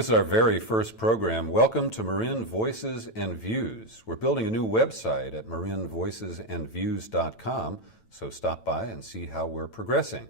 This is our very first program. Welcome to Marin Voices and Views. We're building a new website at marinvoicesandviews.com, so stop by and see how we're progressing.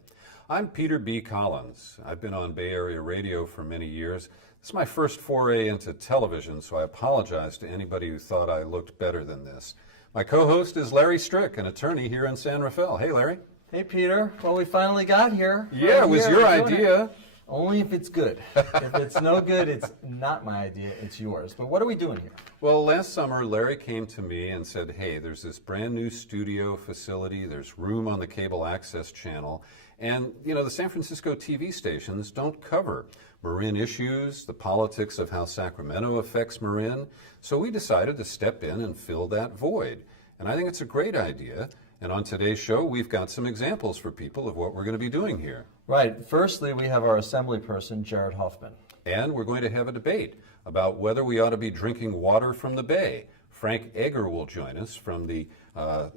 I'm Peter B. Collins. I've been on Bay Area radio for many years. This is my first foray into television, so I apologize to anybody who thought I looked better than this. My co-host is Larry Strick, an attorney here in San Rafael. Hey, Larry. Hey, Peter. Well, we finally got here. Yeah, it was your idea. Only if it's good. If it's no good, it's not my idea, it's yours. But what are we doing here? Well, last summer, Larry came to me and said, hey, there's this brand new studio facility, there's room on the cable access channel, and, you know, the San Francisco TV stations don't cover Marin issues, the politics of how Sacramento affects Marin, so we decided to step in and fill that void. And I think it's a great idea. And on today's show, we've got some examples for people of what we're going to be doing here. Right. Firstly, we have our assembly person, Jared Huffman. And we're going to have a debate about whether we ought to be drinking water from the bay. Frank Egger will join us from the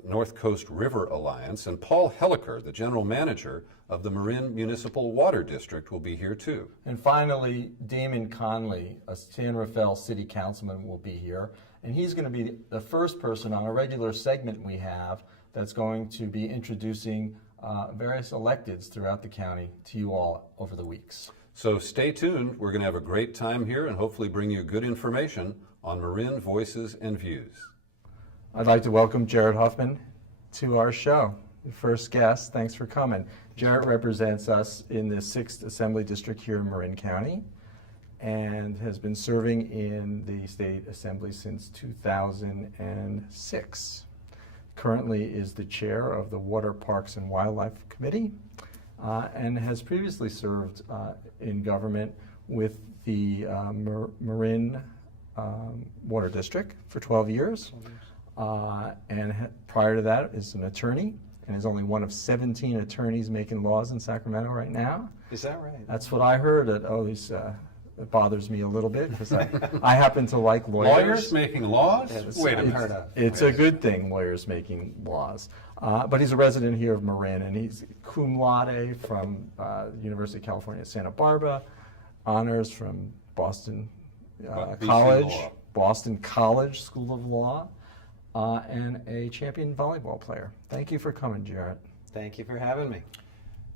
North Coast River Alliance, and Paul Helliker, the general manager of the Marin Municipal Water District, will be here too. And finally, Damon Conley, a San Rafael City Councilman, will be here. And he's going to be the first person on a regular segment we have that's going to be introducing various electeds throughout the county to you all over the weeks. So stay tuned. We're going to have a great time here and hopefully bring you good information on Marin Voices and Views. I'd like to welcome Jared Huffman to our show. The first guest, thanks for coming. Jared represents us in the 6th Assembly District here in Marin County and has been serving in the State Assembly since 2006. Currently is the chair of the Water, Parks, and Wildlife Committee and has previously served in government with the Marin Water District for 12 years. Prior to that is an attorney and is only one of 17 attorneys making laws in Sacramento right now. Is that right? That's what I heard. It always it bothers me a little bit because I happen to like lawyers. Lawyers making laws? Yeah, Wait a minute. It's a good thing, lawyers making laws. But he's a resident here of Marin, and he's cum laude from University of California, Santa Barbara, honors from Boston College, Boston College School of Law, and a champion volleyball player. Thank you for coming, Jared. Thank you for having me.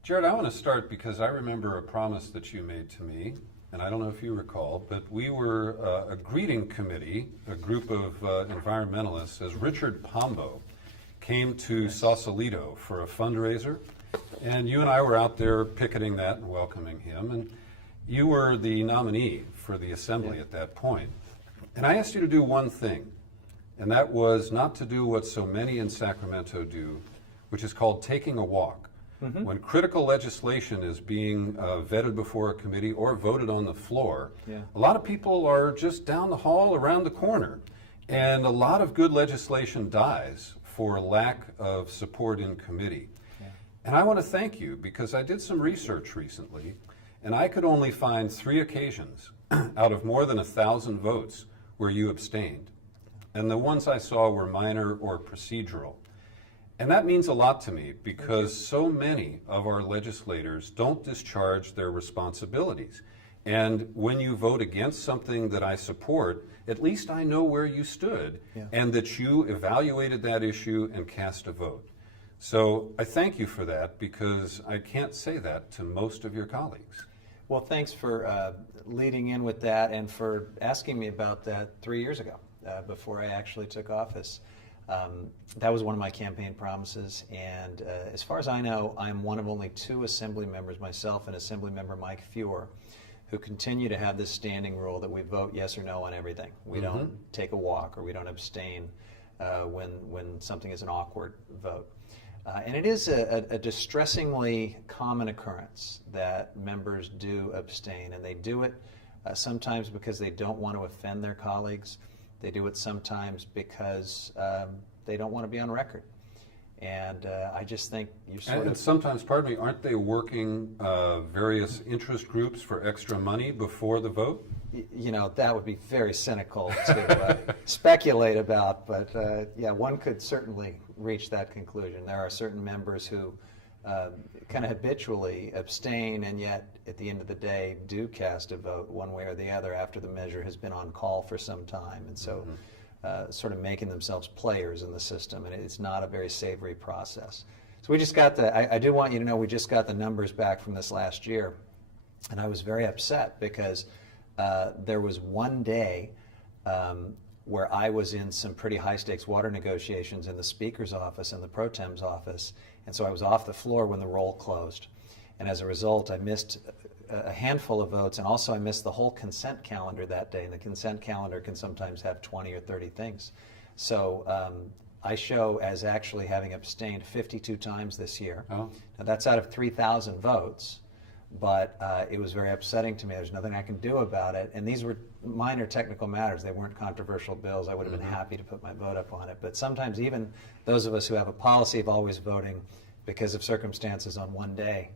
Jared, I want to start because I remember a promise that you made to me, and I don't know if you recall, but we were a greeting committee, a group of environmentalists, as Richard Pombo came to Sausalito for a fundraiser, and you and I were out there picketing that and welcoming him, and you were the nominee for the assembly at that point. And I asked you to do one thing, and that was not to do what so many in Sacramento do, which is called taking a walk. Mm-hmm. When critical legislation is being vetted before a committee or voted on the floor, a lot of people are just down the hall around the corner. And a lot of good legislation dies for lack of support in committee. Yeah. And I want to thank you because I did some research recently, and I could only find 3 occasions out of more than 1,000 votes where you abstained. And the ones I saw were minor or procedural. And that means a lot to me because so many of our legislators don't discharge their responsibilities. And when you vote against something that I support, at least I know where you stood and that you evaluated that issue and cast a vote. So I thank you for that because I can't say that to most of your colleagues. Well, thanks for leading in with that and for asking me about that 3 years ago before I actually took office. That was one of my campaign promises, and as far as I know, I'm one of only 2 assembly members, myself and Assembly Member Mike Feuer, who continue to have this standing rule that we vote yes or no on everything. We don't take a walk or we don't abstain when something is an awkward vote. And it is a distressingly common occurrence that members do abstain, and they do it sometimes because they don't want to offend their colleagues. They do it sometimes because they don't want to be on record. And I just think you sort of... And sometimes, pardon me, aren't they working various interest groups for extra money before the vote? You know, that would be very cynical to speculate about, but yeah, one could certainly reach that conclusion. There are certain members who kind of habitually abstain, and yet at the end of the day do cast a vote one way or the other after the measure has been on call for some time, and so sort of making themselves players in the system, and it's not a very savory process. So we just got I do want you to know we just got the numbers back from this last year, and I was very upset because there was one day where I was in some pretty high-stakes water negotiations in the Speaker's office and the Pro Tem's office, and so I was off the floor when the roll closed. And as a result, I missed a handful of votes, and also I missed the whole consent calendar that day, and the consent calendar can sometimes have 20 or 30 things. So I show as actually having abstained 52 times this year. Oh. Now that's out of 3,000 votes. But it was very upsetting to me. There's nothing I can do about it. And these were minor technical matters. They weren't controversial bills. I would have been happy to put my vote up on it. But sometimes even those of us who have a policy of always voting because of circumstances on one day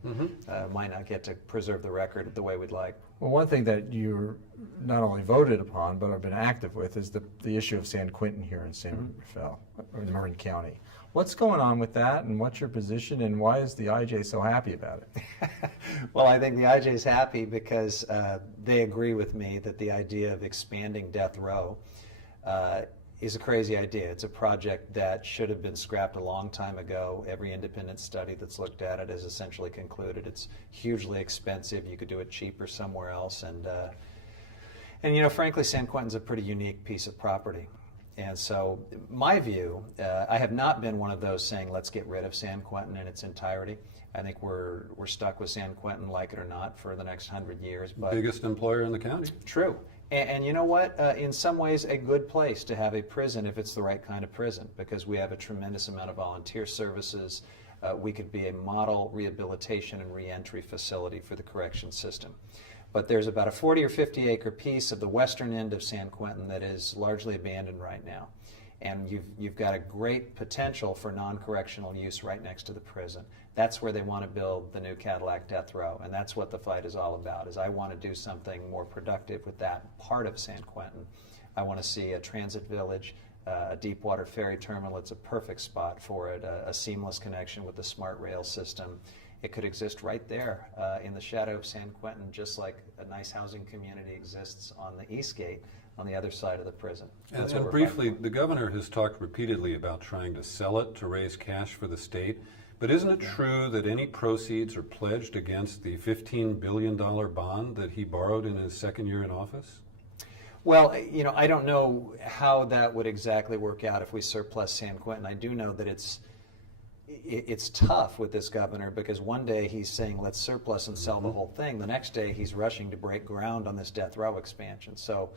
might not get to preserve the record the way we'd like. Well, one thing that you not only voted upon but have been active with is the issue of San Quentin here in San Rafael, or Marin County. What's going on with that, and what's your position, and why is the IJ so happy about it? Well, I think the IJ is happy because they agree with me that the idea of expanding death row is a crazy idea. It's a project that should have been scrapped a long time ago. Every independent study that's looked at it has essentially concluded it's hugely expensive. You could do it cheaper somewhere else. And you know, frankly, San Quentin's a pretty unique piece of property. And so my view, I have not been one of those saying let's get rid of San Quentin in its entirety. I think we're stuck with San Quentin, like it or not, for the next 100 years. But Biggest employer in the county. True. And you know what? In some ways, a good place to have a prison if it's the right kind of prison, because we have a tremendous amount of volunteer services. We could be a model rehabilitation and reentry facility for the correction system. But there's about a 40 or 50 acre piece of the western end of San Quentin that is largely abandoned right now. And you've got a great potential for non-correctional use right next to the prison. That's where they want to build the new Cadillac death row, and that's what the fight is all about, is I want to do something more productive with that part of San Quentin. I want to see a transit village, a deep water ferry terminal. It's a perfect spot for it, a seamless connection with the smart rail system. It could exist right there in the shadow of San Quentin, just like a nice housing community exists on the East Gate on the other side of the prison. And briefly, the governor has talked repeatedly about trying to sell it to raise cash for the state. But isn't it true that any proceeds are pledged against the $15 billion bond that he borrowed in his second year in office? Well, you know, I don't know how that would exactly work out if we surplus San Quentin. I do know that it's tough with this governor, because one day he's saying let's surplus and sell the whole thing. The next day he's rushing to break ground on this death row expansion. So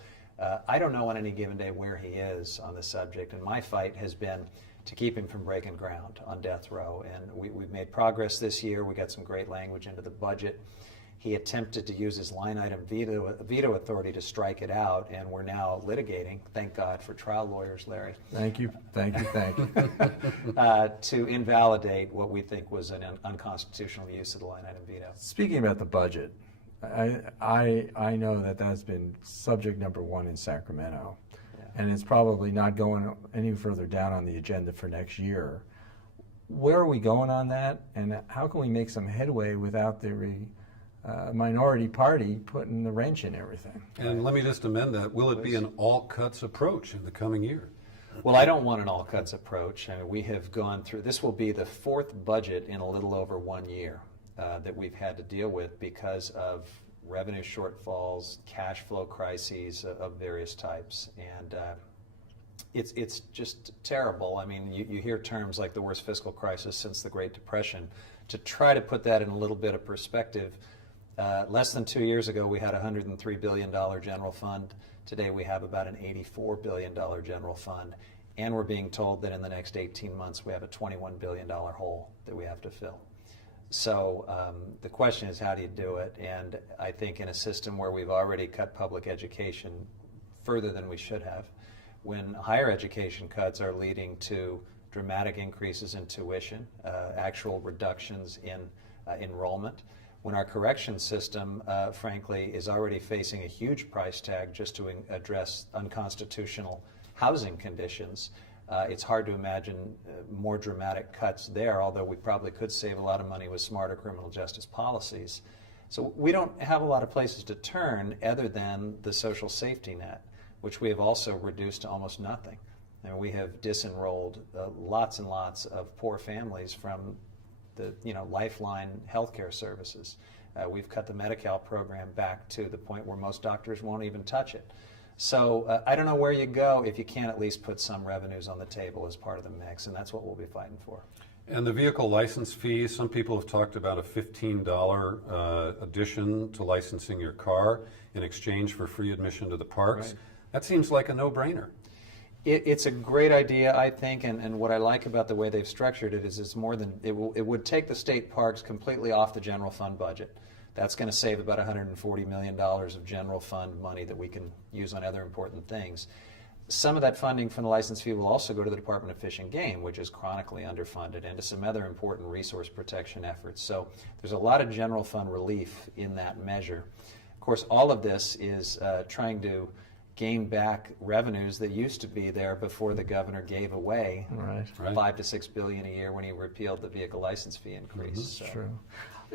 I don't know on any given day where he is on the subject, and my fight has been to keep him from breaking ground on death row. And we've made progress this year. We got some great language into the budget. He attempted to use his line item veto authority to strike it out, and we're now litigating, thank God for trial lawyers, Larry. Thank you, thank you, thank you. To invalidate what we think was an unconstitutional use of the line item veto. Speaking about the budget, I know that that's been subject number one in Sacramento, and it's probably not going any further down on the agenda for next year. Where are we going on that, and how can we make some headway without the minority party putting the wrench in everything? And let me just amend that. Will it be an all-cuts approach in the coming year? Well, I don't want an all-cuts approach. I mean, we have gone through, this will be the fourth budget in a little over 1 year that we've had to deal with because of revenue shortfalls, cash flow crises of various types. And it's just terrible. I mean, you hear terms like the worst fiscal crisis since the Great Depression. To try to put that in a little bit of perspective, less than 2 years ago, we had a $103 billion general fund. Today, we have about an $84 billion general fund. And we're being told that in the next 18 months, we have a $21 billion hole that we have to fill. So the question is, how do you do it? And I think in a system where we've already cut public education further than we should have, when higher education cuts are leading to dramatic increases in tuition, actual reductions in enrollment, when our correction system, frankly, is already facing a huge price tag just to address unconstitutional housing conditions, It's hard to imagine more dramatic cuts there, although we probably could save a lot of money with smarter criminal justice policies. So we don't have a lot of places to turn other than the social safety net, which we have also reduced to almost nothing. And we have disenrolled lots and lots of poor families from the lifeline healthcare services. We've cut the Medi-Cal program back to the point where most doctors won't even touch it. So I don't know where you go if you can't at least put some revenues on the table as part of the mix, and that's what we'll be fighting for. And the vehicle license fee, some people have talked about a $15 addition to licensing your car in exchange for free admission to the parks. Right. That seems like a no-brainer. It's a great idea, I think, and what I like about the way they've structured it is it's more than, it would take the state parks completely off the general fund budget. That's going to save about $140 million of general fund money that we can use on other important things. Some of that funding from the license fee will also go to the Department of Fish and Game, which is chronically underfunded, and to some other important resource protection efforts. So there's a lot of general fund relief in that measure. Of course, all of this is trying to gain back revenues that used to be there before the governor gave away $5 to $6 billion a year when he repealed the vehicle license fee increase. That's true.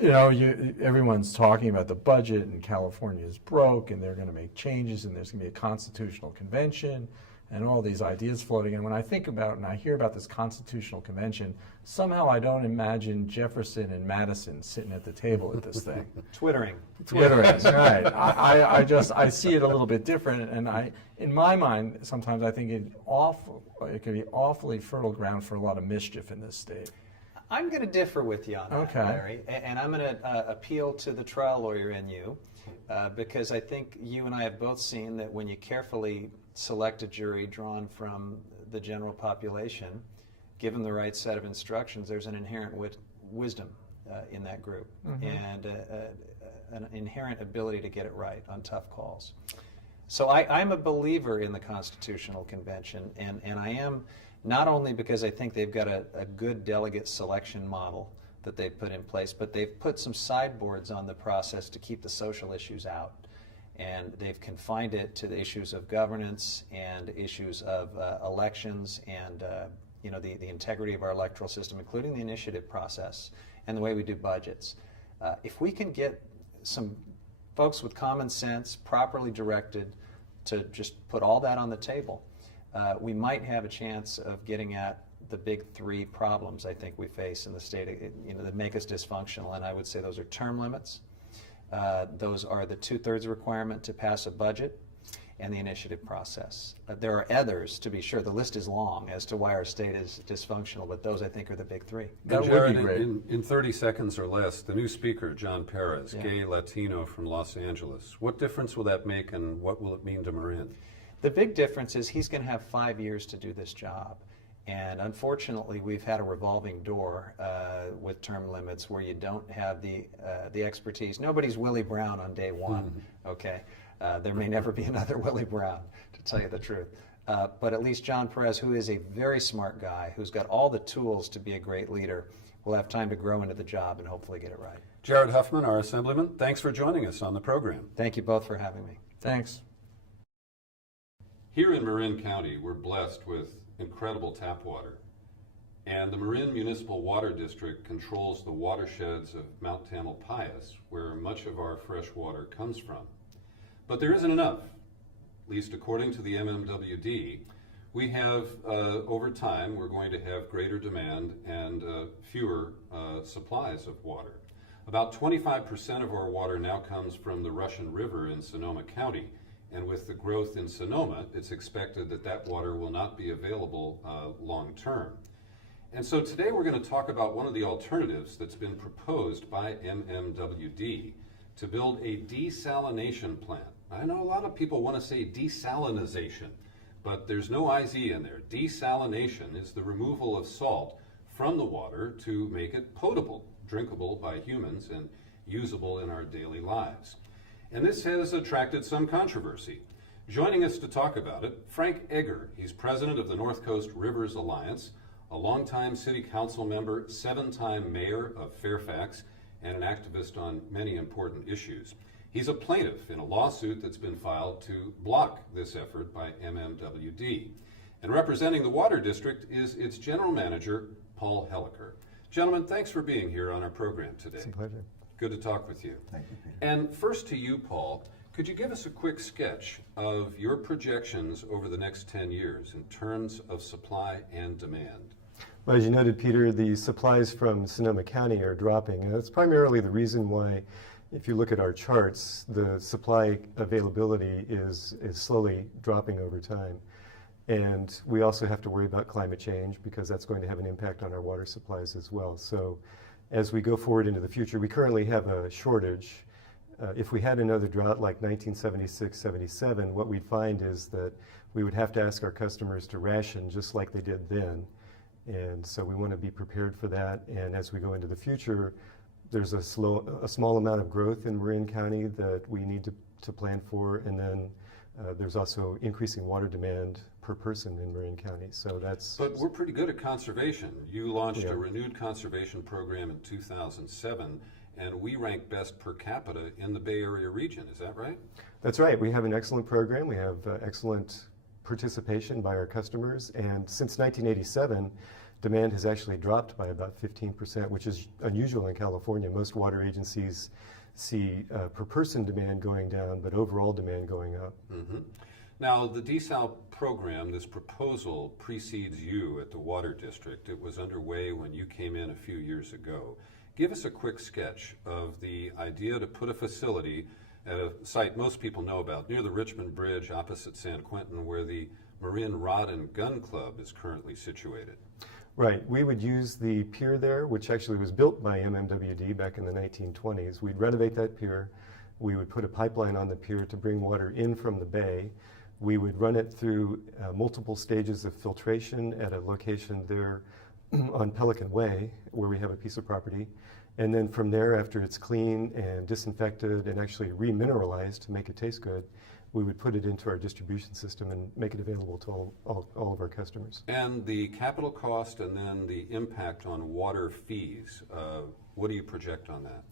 Everyone's talking about the budget, and California is broke, and they're going to make changes, and there's going to be a constitutional convention, and all these ideas floating. And when I think about and I hear about this constitutional convention, somehow I don't imagine Jefferson and Madison sitting at the table at this thing. Twittering, right. I see it a little bit different, and in my mind, sometimes I think it could be awfully fertile ground for a lot of mischief in this state. I'm going to differ with you on that, Larry, and I'm going to appeal to the trial lawyer in you, because I think you and I have both seen that when you carefully select a jury drawn from the general population, given the right set of instructions, there's an inherent wisdom in that group, and an inherent ability to get it right on tough calls. So I'm a believer in the Constitutional Convention, and I am not only because I think they've got a good delegate selection model that they've put in place, but they've put some sideboards on the process to keep the social issues out. And they've confined it to the issues of governance and issues of elections and the integrity of our electoral system, including the initiative process and the way we do budgets. If we can get some folks with common sense, properly directed, to just put all that on the table, we might have a chance of getting at the big three problems I think we face in the state that make us dysfunctional, and I would say those are term limits, those are the 2/3 requirement to pass a budget, and the initiative process. There are others, to be sure. The list is long as to why our state is dysfunctional, but those I think are the big three. That Jared, would be great. in 30 seconds or less, the new speaker, John Perez, gay Latino from Los Angeles. What difference will that make, and what will it mean to Marin? The big difference is he's going to have 5 years to do this job. And unfortunately, we've had a revolving door with term limits where you don't have the expertise. Nobody's Willie Brown on day one, okay? There may never be another Willie Brown, to tell you the truth. But at least John Perez, who is a very smart guy, who's got all the tools to be a great leader, will have time to grow into the job and hopefully get it right. Jared Huffman, our Assemblyman, thanks for joining us on the program. Thank you both for having me. Thanks. Here in Marin County, we're blessed with incredible tap water. And the Marin Municipal Water District controls the watersheds of Mount Tamalpais, where much of our fresh water comes from. But there isn't enough, at least according to the MMWD. We have, over time, we're going to have greater demand and fewer supplies of water. About 25% of our water now comes from the Russian River in Sonoma County. And with the growth in Sonoma, it's expected that that water will not be available long term. And so today we're going to talk about one of the alternatives that's been proposed by MMWD to build a desalination plant. I know a lot of people want to say desalinization, but there's no IZ in there. Desalination is the removal of salt from the water to make it potable, drinkable by humans, and usable in our daily lives. And this has attracted some controversy. Joining us to talk about it, Frank Egger. He's president of the North Coast Rivers Alliance, a longtime city council member, 7-time mayor of Fairfax, and an activist on many important issues. He's a plaintiff in a lawsuit that's been filed to block this effort by MMWD. And representing the Water District is its General Manager, Paul Helliker. Gentlemen, thanks for being here on our program today. It's a pleasure. Good to talk with you. Thank you, Peter. And first to you, Paul, could you give us a quick sketch of your projections over the next 10 years in terms of supply and demand? Well, as you noted, Peter, the supplies from Sonoma County are dropping, and that's primarily the reason why, if you look at our charts, the supply availability is slowly dropping over time. And we also have to worry about climate change because that's going to have an impact on our water supplies as well. So as we go forward into the future, we currently have a shortage. If we had another drought like 1976-77, what we'd find is that we would have to ask our customers to ration just like they did then. And so we want to be prepared for that. And as we go into the future, there's a small amount of growth in Marin County that we need to plan for. And then there's also increasing water demand per person in Marin County. So that's... But we're pretty good at conservation. You launched Yeah. a renewed conservation program in 2007, and we rank best per capita in the Bay Area region. Is that right? That's right. We have an excellent program. We have excellent participation by our customers. And since 1987, demand has actually dropped by about 15%, which is unusual in California. Most water agencies see per person demand going down, but overall demand going up. Mm-hmm. Now, the desal program, this proposal precedes you at the Water District. It was underway when you came in a few years ago. Give us a quick sketch of the idea to put a facility at a site most people know about, near the Richmond Bridge opposite San Quentin, where the Marin Rod and Gun Club is currently situated. Right. We would use the pier there, which actually was built by MMWD back in the 1920s. We'd renovate that pier. We would put a pipeline on the pier to bring water in from the bay. We would run it through multiple stages of filtration at a location there on Pelican Way, where we have a piece of property. And then from there, after it's clean and disinfected and actually remineralized to make it taste good, we would put it into our distribution system and make it available to all of our customers. And the capital cost and then the impact on water fees, what do you project on that?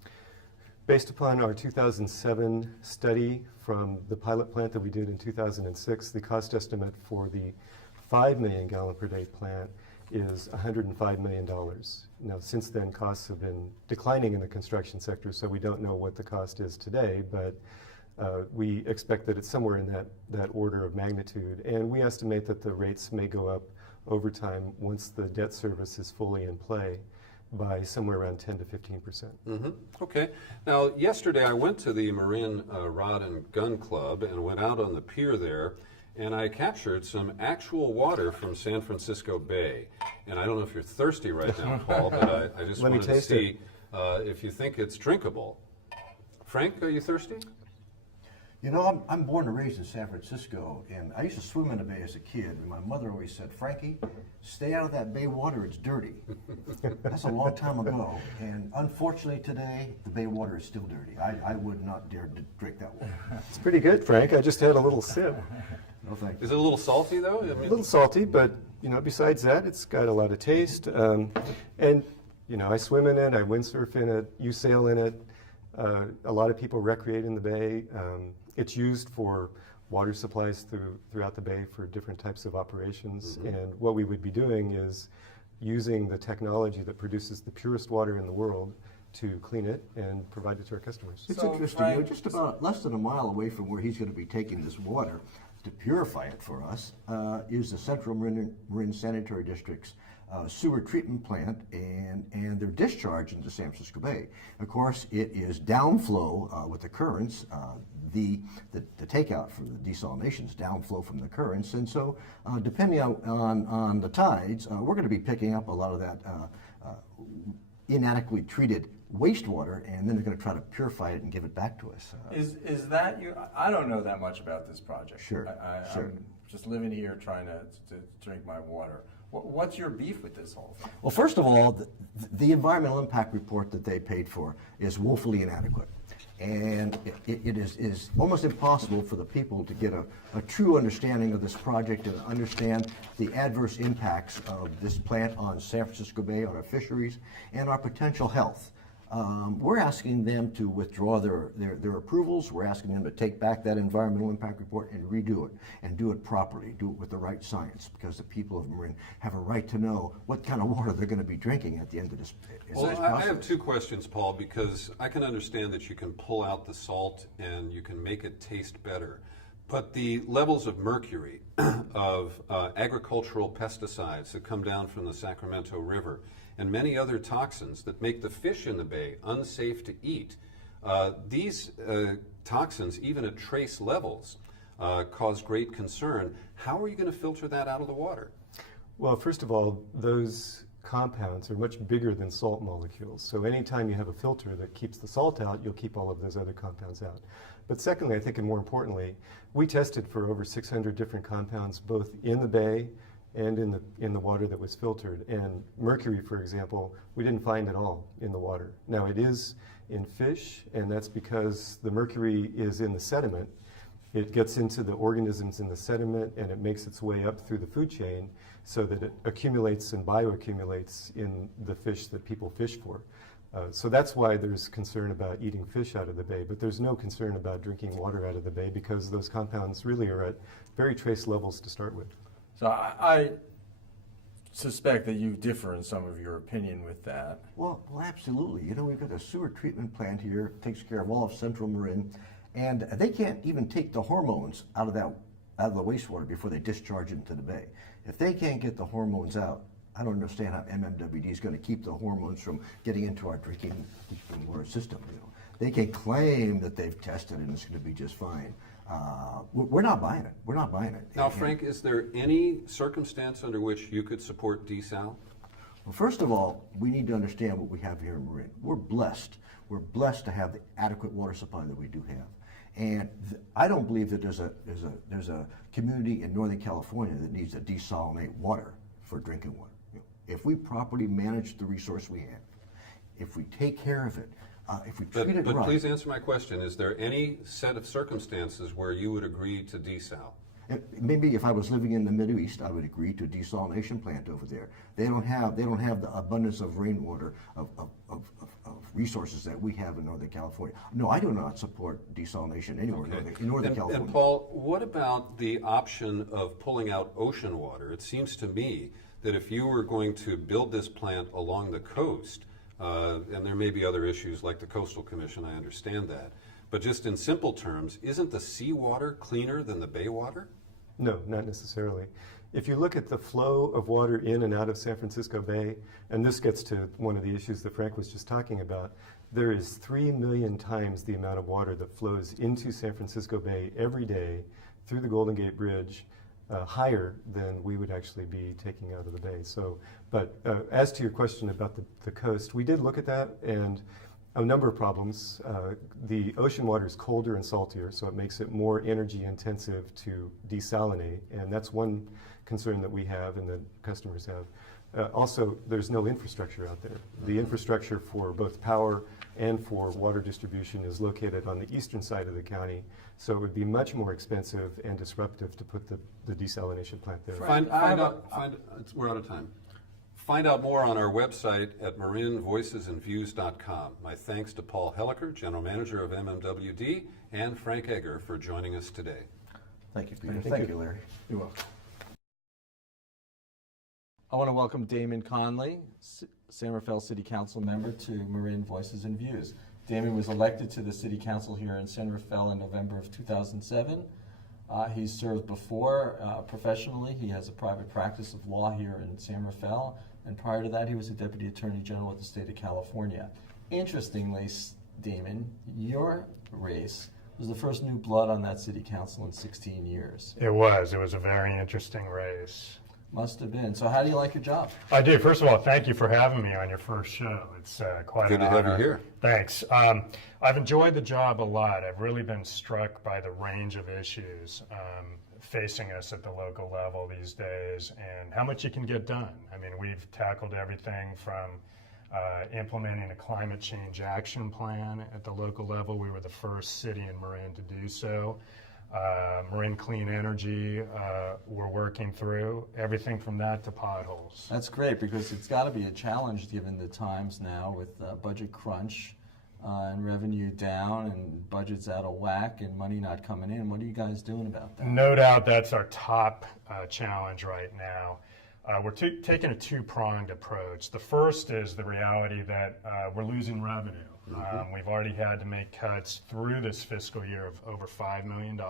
Based upon our 2007 study from the pilot plant that we did in 2006, the cost estimate for the 5 million gallon per day plant is $105 million. Now, since then, costs have been declining in the construction sector, so we don't know what the cost is today, but we expect that it's somewhere in that order of magnitude. And we estimate that the rates may go up over time once the debt service is fully in play by somewhere around 10 to 15%. Mm-hmm. Okay. Now, yesterday I went to the Marin Rod and Gun Club and went out on the pier there, and I captured some actual water from San Francisco Bay. And I don't know if you're thirsty right now, Paul, but I just wanted to see if you think it's drinkable. Frank, are you thirsty? You know, I'm born and raised in San Francisco, and I used to swim in the bay as a kid. And my mother always said, "Frankie, stay out of that bay water, it's dirty." That's a long time ago. And unfortunately today, the bay water is still dirty. I would not dare to drink that water. It's pretty good, Frank. I just had a little sip. No thank you. Is it a little salty, though? I mean, A little salty, but besides that, it's got a lot of taste. And I swim in it, I windsurf in it, you sail in it. A lot of people recreate in the bay. It's used for water supplies throughout the bay for different types of operations. Mm-hmm. And what we would be doing is using the technology that produces the purest water in the world to clean it and provide it to our customers. It's So, interesting, Frank- just about less than a mile away from where he's going to be taking this water to purify it for us is the Central Marin Sanitary District's sewer treatment plant and their discharge into San Francisco Bay. Of course, it is downflow with the currents. The takeout for the desalination is downflow from the currents, and so depending on the tides, we're going to be picking up a lot of that inadequately treated wastewater, and then they're going to try to purify it and give it back to us. Is that your? I don't know that much about this project. Sure, sure. I'm just living here trying to drink my water. What's your beef with this whole thing? Well, first of all, the environmental impact report that they paid for is woefully inadequate. And it is almost impossible for the people to get a true understanding of this project and understand the adverse impacts of this plant on San Francisco Bay, on our fisheries, and our potential health. We're asking them to withdraw their approvals. We're asking them to take back that environmental impact report and redo it, and do it properly, do it with the right science, because the people of Marin have a right to know what kind of water they're going to be drinking at the end of this Well, process. I have two questions, Paul, because I can understand that you can pull out the salt and you can make it taste better. But the levels of mercury, of agricultural pesticides that come down from the Sacramento River, and many other toxins that make the fish in the bay unsafe to eat, these toxins, even at trace levels, cause great concern. How are you going to filter that out of the water? Well, first of all, those compounds are much bigger than salt molecules. So anytime you have a filter that keeps the salt out, you'll keep all of those other compounds out. But secondly, I think, and more importantly, we tested for over 600 different compounds, both in the bay and in the water that was filtered. And mercury, for example, we didn't find at all in the water. Now, it is in fish, and that's because the mercury is in the sediment. It gets into the organisms in the sediment, and it makes its way up through the food chain so that it accumulates and bioaccumulates in the fish that people fish for. So that's why there's concern about eating fish out of the bay, but there's no concern about drinking water out of the bay because those compounds really are at very trace levels to start with. So I suspect that you differ in some of your opinion with that. Well, absolutely. You know, we've got a sewer treatment plant here, takes care of all of Central Marin, and they can't even take the hormones out of the wastewater before they discharge it into the bay. If they can't get the hormones out, I don't understand how MMWD is going to keep the hormones from getting into our drinking water system. You know, they can claim that they've tested and it's going to be just fine. We're not buying it. We're not buying it. Now, Frank, is there any circumstance under which you could support desal? Well, first of all, we need to understand what we have here in Marin. We're blessed. We're blessed to have the adequate water supply that we do have. And I don't believe that there's a community in Northern California that needs to desalinate water for drinking water. You know, if we properly manage the resource we have, if we take care of it, if we treat it right. But please answer my question. Is there any set of circumstances where you would agree to desal? Maybe if I was living in the Middle East, I would agree to a desalination plant over there. They don't have the abundance of rainwater, of resources that we have in Northern California. No, I do not support desalination anywhere in Northern California. And Paul, what about the option of pulling out ocean water? It seems to me that if you were going to build this plant along the coast, and there may be other issues like the Coastal Commission, I understand that, but just in simple terms, isn't the seawater cleaner than the bay water? No, not necessarily. If you look at the flow of water in and out of San Francisco Bay, and this gets to one of the issues that Frank was just talking about, there is 3 million times the amount of water that flows into San Francisco Bay every day through the Golden Gate Bridge, higher than we would actually be taking out of the bay. So, but as to your question about the coast, we did look at that, and a number of problems. The ocean water is colder and saltier, so it makes it more energy intensive to desalinate, and that's one concern that we have and that customers have. Also, there's no infrastructure out there. The infrastructure for both power and for water distribution is located on the eastern side of the county, so it would be much more expensive and disruptive to put the desalination plant there. We're out of time. Find out more on our website at marinvoicesandviews.com. My thanks to Paul Helliker, General Manager of MMWD, and Frank Egger for joining us today. Thank you, Peter. Thank you, Larry. You're welcome. I want to welcome Damon Conley, San Rafael City Council member, to Marin Voices and Views. Damon was elected to the City Council here in San Rafael in November of 2007. He's served before professionally. He has a private practice of law here in San Rafael, and prior to that he was a Deputy Attorney General with the state of California. Interestingly, Damon, your race was the first new blood on that City Council in 16 years. It was a very interesting race. Must have been. So how do you like your job? I do. First of all, thank you for having me on your first show. It's quite Good an to honor. have you here. Thanks. I've enjoyed the job a lot. I've really been struck by the range of issues facing us at the local level these days and how much you can get done. I mean, we've tackled everything from implementing a climate change action plan at the local level. We were the first city in Marin to do so. Marin Clean Energy, we're working through everything from that to potholes. That's great, because it's got to be a challenge given the times now with budget crunch and revenue down and budgets out of whack and money not coming in. What are you guys doing about that? No doubt that's our top challenge right now. We're taking a two-pronged approach. The first is the reality that we're losing revenue. We've already had to make cuts through this fiscal year of over $5 million.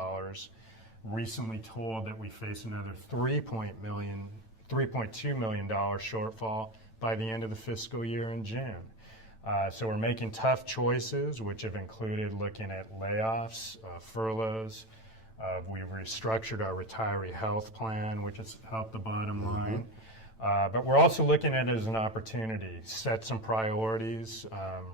Recently told that we face another $3.2 million shortfall by the end of the fiscal year in June. So we're making tough choices, which have included looking at layoffs, furloughs. We've restructured our retiree health plan, which has helped the bottom line. But we're also looking at it as an opportunity, set some priorities,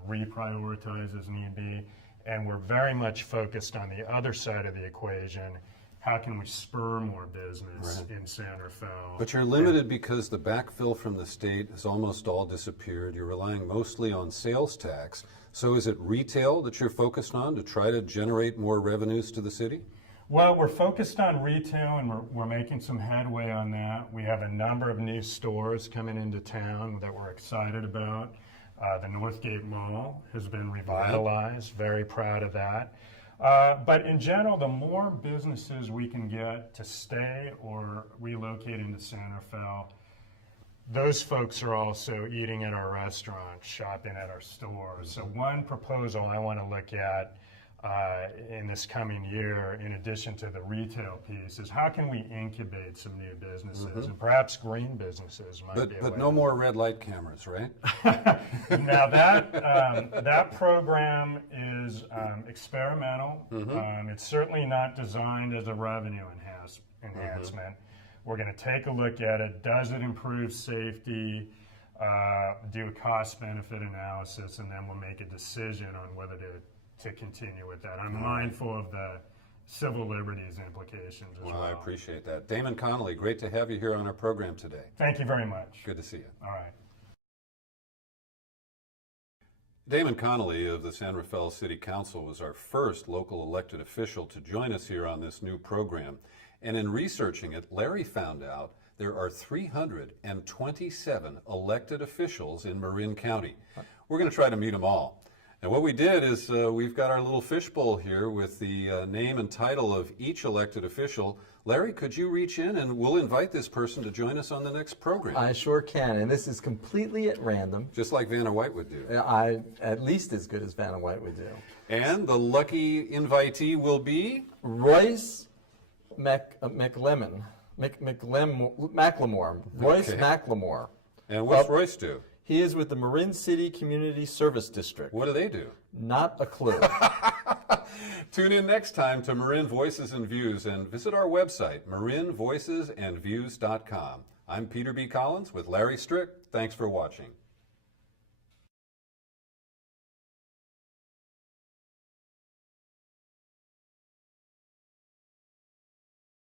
reprioritize as need be, and we're very much focused on the other side of the equation. How can we spur more business in San Rafael? But you're limited because the backfill from the state has almost all disappeared. You're relying mostly on sales tax. So is it retail that you're focused on to try to generate more revenues to the city? Well, we're focused on retail, and we're making some headway on that. We have a number of new stores coming into town that we're excited about. The Northgate Mall has been revitalized, very proud of that. But in general, the more businesses we can get to stay or relocate into San Rafael, those folks are also eating at our restaurants, shopping at our stores. So one proposal I want to look at in this coming year, in addition to the retail piece, is how can we incubate some new businesses, and perhaps green businesses might be a way. But no more red light cameras, right? Now that program is experimental. It's certainly not designed as a revenue enhancement. We're going to take a look at it. Does it improve safety? Do a cost-benefit analysis, and then we'll make a decision on whether to continue with that. I'm mindful of the civil liberties implications as well. I appreciate that. Damon Connolly, great to have you here on our program today. Thank you very much. Good to see you. All right. Damon Connolly of the San Rafael City Council was our first local elected official to join us here on this new program. And in researching it, Larry found out there are 327 elected officials in Marin County. We're going to try to meet them all. And what we did is we've got our little fishbowl here with the name and title of each elected official. Larry, could you reach in and we'll invite this person to join us on the next program? I sure can, and this is completely at random. Just like Vanna White would do. At least as good as Vanna White would do. And the lucky invitee will be? Royce McLemore. Royce Okay. McLemore. And what's Royce do? He is with the Marin City Community Service District. What do they do? Not a clue. Tune in next time to Marin Voices and Views and visit our website, marinvoicesandviews.com. I'm Peter B. Collins with Larry Strick. Thanks for watching.